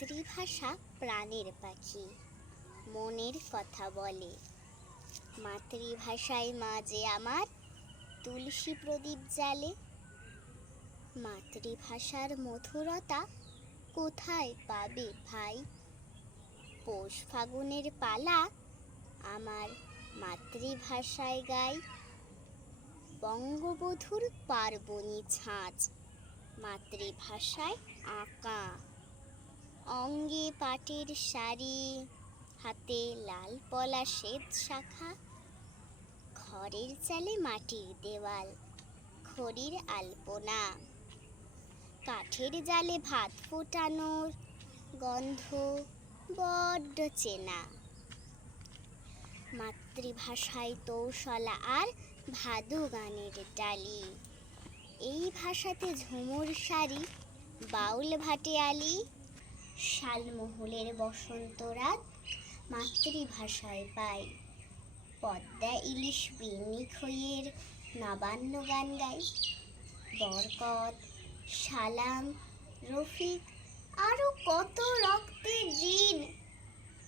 মাতৃভাষা প্রাণের পাখি, মনের কথা বলে। মাতৃভাষায় মাঝে আমার তুলসী প্রদীপ জ্বালে। মাতৃভাষার মধুরতা কোথায় পাবে ভাই? পৌষ ফাগুনের পালা আমার মাতৃভাষায় গাই। বঙ্গবধূর পার্বণী ছাঁচ মাতৃভাষায় আঁকা। অঙ্গে পাটের শাড়ি, হাতে লাল পলাশের শাখা। ঘরের চালে মাটির দেওয়াল, খড়ির আলপনা। কাঠের জালে ভাত ফোটানোর গন্ধ বড্ড চেনা। মাতৃভাষায় তৌশলা আর ভাদু গানের ডালি। এই ভাষাতে ঝুমুর শাড়ি, বাউল ভাটিয়ালি। শালমহুলের বসন্ত রাত মাতৃভাষায় পাই। পদ্মা ইলিশ বিন্নি খইয়ের নবান্ন গান গাই। বরকত, সালাম, রফিক আরো কত রক্তের ঋণ।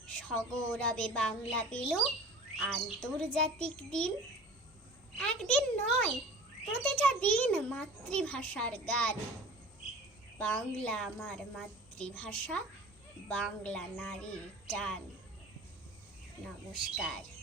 সগৌরবে বাংলা পেল আন্তর্জাতিক দিন। একদিন নয়, প্রতিটা দিন মাতৃভাষার গান। বাংলা আমার মাতৃভাষা, বাংলা নারীর টান। নমস্কার।